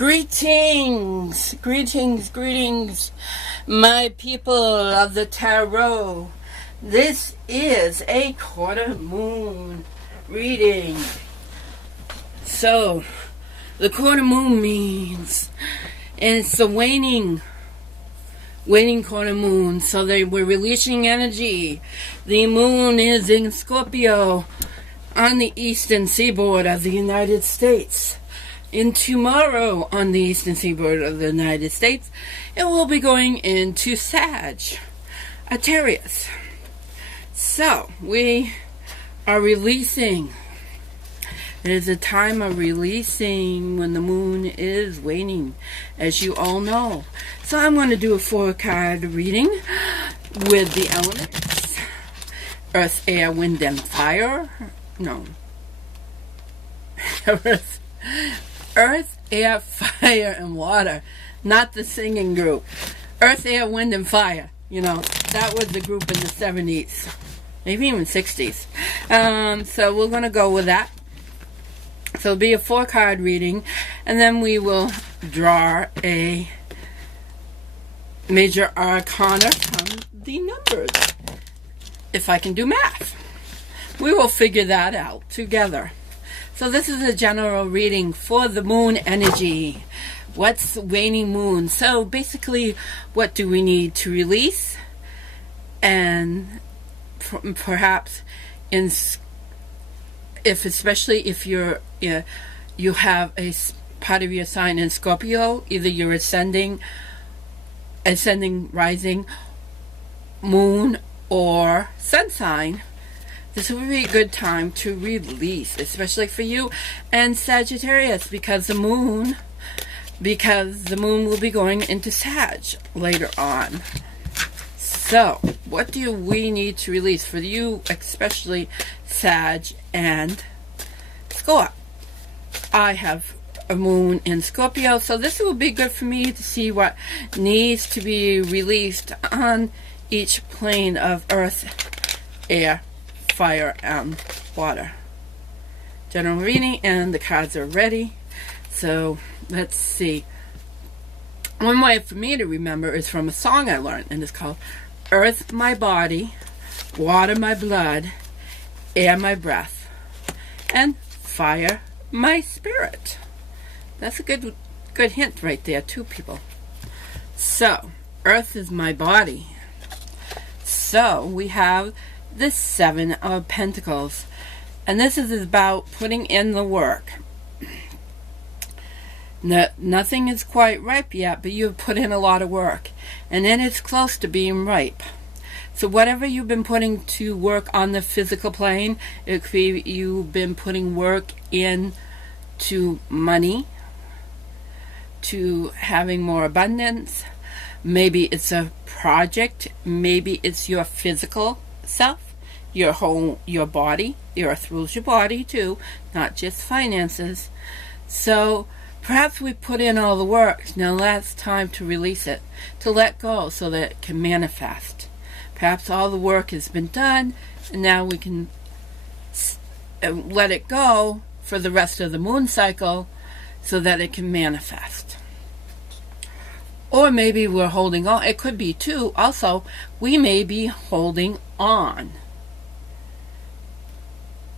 Greetings, greetings, greetings, my people of the tarot. This is a quarter moon reading. So, the quarter moon means, and it's the waning quarter moon. So we're releasing energy. The moon is in Scorpio on the eastern seaboard of the United States. In tomorrow on the eastern seaboard of the United States, it will be going into Sagittarius. So, we are releasing. It is a time of releasing when the moon is waning, as you all know. So I'm going to do a 4-card reading with the elements. Earth, air, wind, and fire. No. Earth, air, fire, and water. Not the singing group. Earth, air, wind, and fire. You know, that was the group in the 70s. Maybe even 60s. So we're going to go with that. So it'll be a 4-card reading. And then we will draw a major arcana from the numbers. If I can do math. We will figure that out together. So this is a general reading for the moon energy. What's waning moon? So basically, what do we need to release? And perhaps, especially if you have a part of your sign in Scorpio, either you're ascending, rising, moon, or sun sign. This would be a good time to release, especially for you and Sagittarius, because the moon will be going into Sag later on. So, what do we need to release for you, especially Sag and Scorpio? I have a moon in Scorpio, so this will be good for me to see what needs to be released on each plane of earth, air, fire, and water. General reading, and the cards are ready. So let's see. One way for me to remember is from a song I learned, and it's called Earth My Body, Water My Blood, Air My Breath, and Fire My Spirit. That's a good hint right there too, people. So, Earth is my body. So we have the 7 of Pentacles, and this is about putting in the work. Nothing is quite ripe yet, but you've put in a lot of work, and then it's close to being ripe. So whatever you've been putting to work on the physical plane, it could be you've been putting work in to money, to having more abundance. Maybe it's a project, maybe it's your physical self, your body. The earth rules your body too, not just finances. So perhaps we put in all the work. Now that's time to release it, to let go so that it can manifest. Perhaps all the work has been done, and now we can let it go for the rest of the moon cycle so that it can manifest. Or maybe we're holding on. It could be too. Also, we may be holding on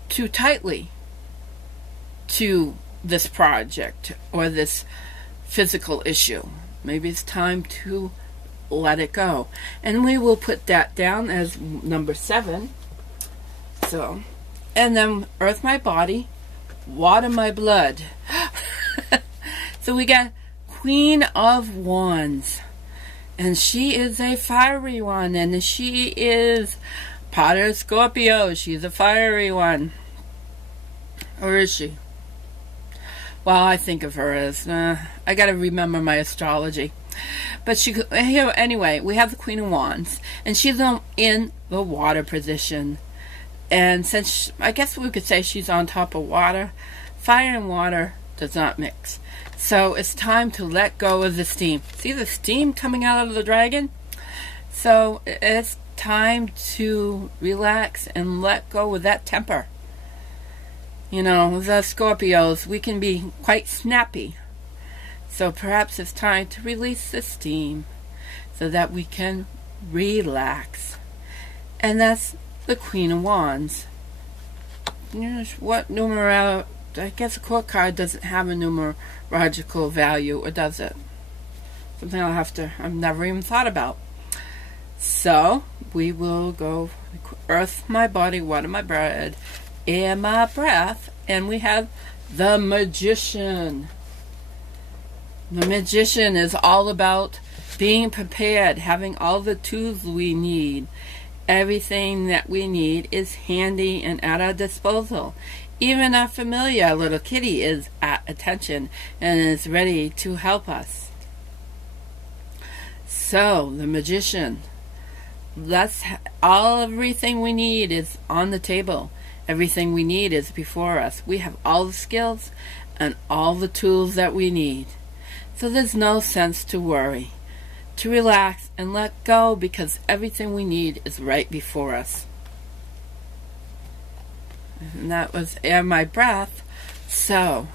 too tightly to this project or this physical issue. Maybe it's time to let it go. And we will put that down as number 7. So, and then Earth My Body, Water My Blood. So we got Queen of Wands, and she is a fiery one, and she is part of Scorpio. She's a fiery one. Or is she? Well, I think of her as I gotta remember my astrology. But here anyway, we have the Queen of Wands, and she's in the water position. And since I guess we could say she's on top of water, fire and water does not mix. So it's time to let go of the steam. See the steam coming out of the dragon? So it's time to relax and let go with that temper. You know, the Scorpios, we can be quite snappy. So perhaps it's time to release the steam so that we can relax. And that's the Queen of Wands. What numeral? I guess a court card doesn't have a numerological value, or does it? Something I've never even thought about. So we will go earth my body, water my bread, air my breath, and we have the Magician. The Magician is all about being prepared, having all the tools we need. Everything that we need is handy and at our disposal. Even our familiar little kitty is at attention and is ready to help us. So, the Magician. Everything we need is on the table. Everything we need is before us. We have all the skills and all the tools that we need. So there's no sense to worry. To relax and let go, because everything we need is right before us. And that was air my breath. So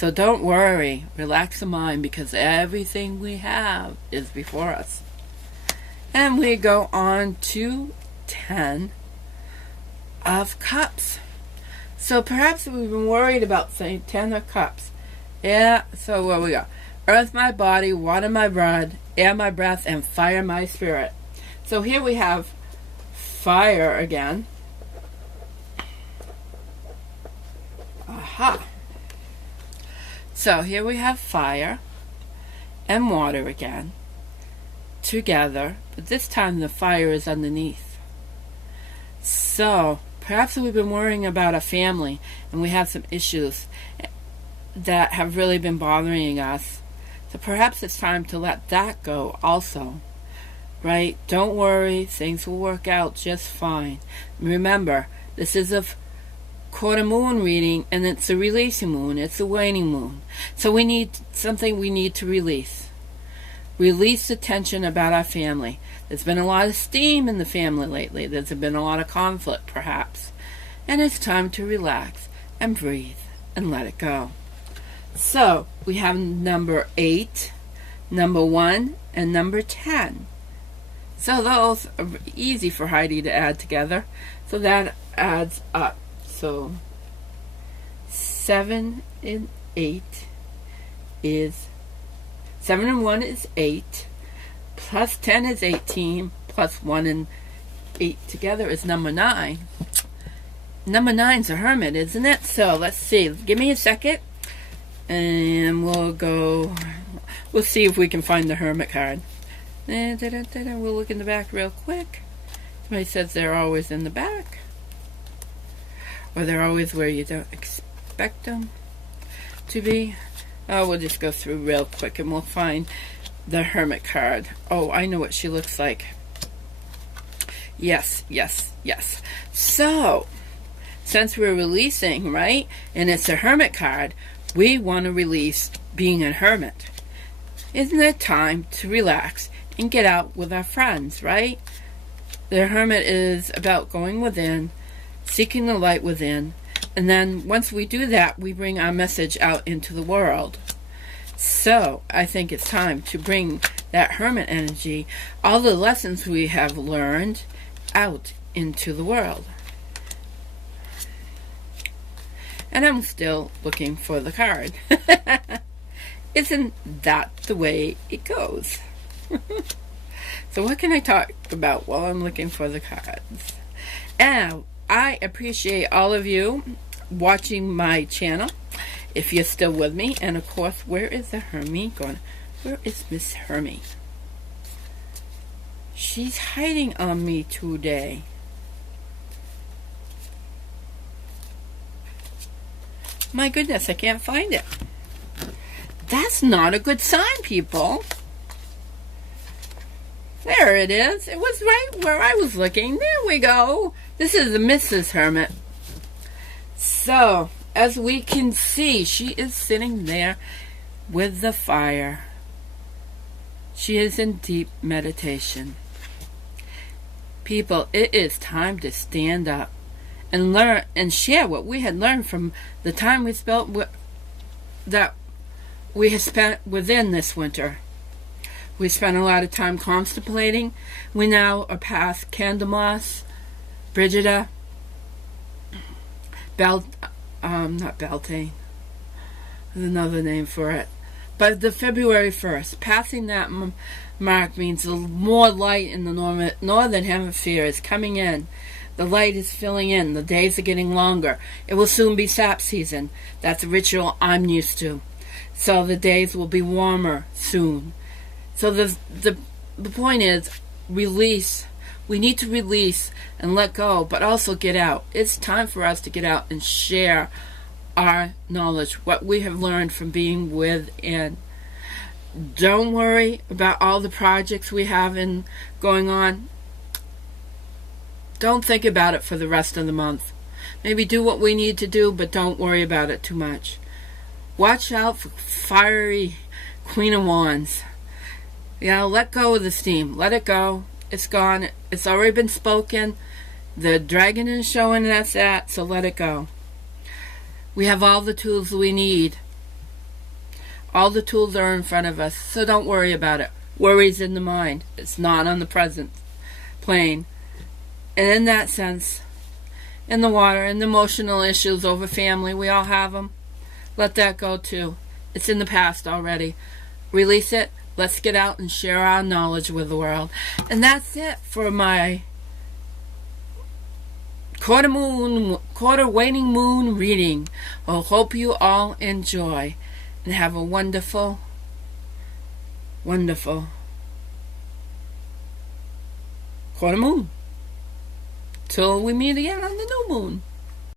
don't worry. Relax the mind, because everything we have is before us. And we go on to 10 of Cups. So perhaps we've been worried about saying 10 of Cups. Yeah, so where we go. Earth my body, water my blood, air my breath, and fire my spirit. So here we have fire again. Aha. So here we have fire and water again together, but this time the fire is underneath. So perhaps we've been worrying about a family and we have some issues that have really been bothering us. So perhaps it's time to let that go also. Right? Don't worry, things will work out just fine. Remember, this is a quarter moon reading, and it's a releasing moon. It's a waning moon. So we need something we need to release. Release the tension about our family. There's been a lot of steam in the family lately. There's been a lot of conflict, perhaps. And it's time to relax and breathe and let it go. So we have number 8, number 1, and number 10. So those are easy for Heidi to add together. So that adds up. So 7 and 8 is 7 and 1 is 8, plus 10 is 18, plus 1 and 8 together is number 9. Number 9's a Hermit, isn't it? So let's see. Give me a second, and we'll see if we can find the Hermit card. We'll look in the back real quick. Somebody says they're always in the back, or they're always where you don't expect them to be. Oh, we'll just go through real quick and we'll find the Hermit card. Oh, I know what she looks like. Yes. So, since we're releasing, right, and it's a Hermit card, we want to release being a hermit. Isn't it time to relax and get out with our friends, right? The Hermit is about going within, seeking the light within, and then once we do that, we bring our message out into the world. So I think it's time to bring that Hermit energy, all the lessons we have learned, out into the world. And I'm still looking for the card. Isn't that the way it goes? So what can I talk about while I'm looking for the cards? And I appreciate all of you watching my channel, if you're still with me. And of course, where is the Hermit going? Where is Miss Hermit? She's hiding on me today. My goodness, I can't find it. That's not a good sign, people. There it is. It was right where I was looking. There we go. This is the Mrs. Hermit. So, as we can see, she is sitting there with the fire. She is in deep meditation. People, it is time to stand up and learn and share what we had learned from the time we spent that we have spent within this winter. We spent a lot of time contemplating. We now are past Candlemas, Brigida, not Beltane. There's another name for it. But the February 1st, passing that mark means more light in the northern hemisphere is coming in. The light is filling in. The days are getting longer. It will soon be sap season. That's a ritual I'm used to. So the days will be warmer soon. So the point is, release. We need to release and let go, but also get out. It's time for us to get out and share our knowledge, what we have learned from being within. Don't worry about all the projects we have going on. Don't think about it for the rest of the month. Maybe do what we need to do, but don't worry about it too much. Watch out for fiery Queen of Wands. Let go of the steam. Let it go. It's gone. It's already been spoken. The dragon is showing that's that, so let it go. We have all the tools we need. All the tools are in front of us, so don't worry about it. Worry's in the mind. It's not on the present plane. And in that sense, in the water, in the emotional issues over family, we all have them. Let that go too. It's in the past already. Release it. Let's get out and share our knowledge with the world. And that's it for my quarter waning moon reading. I hope you all enjoy and have a wonderful, wonderful quarter moon. Till we meet again on the new moon.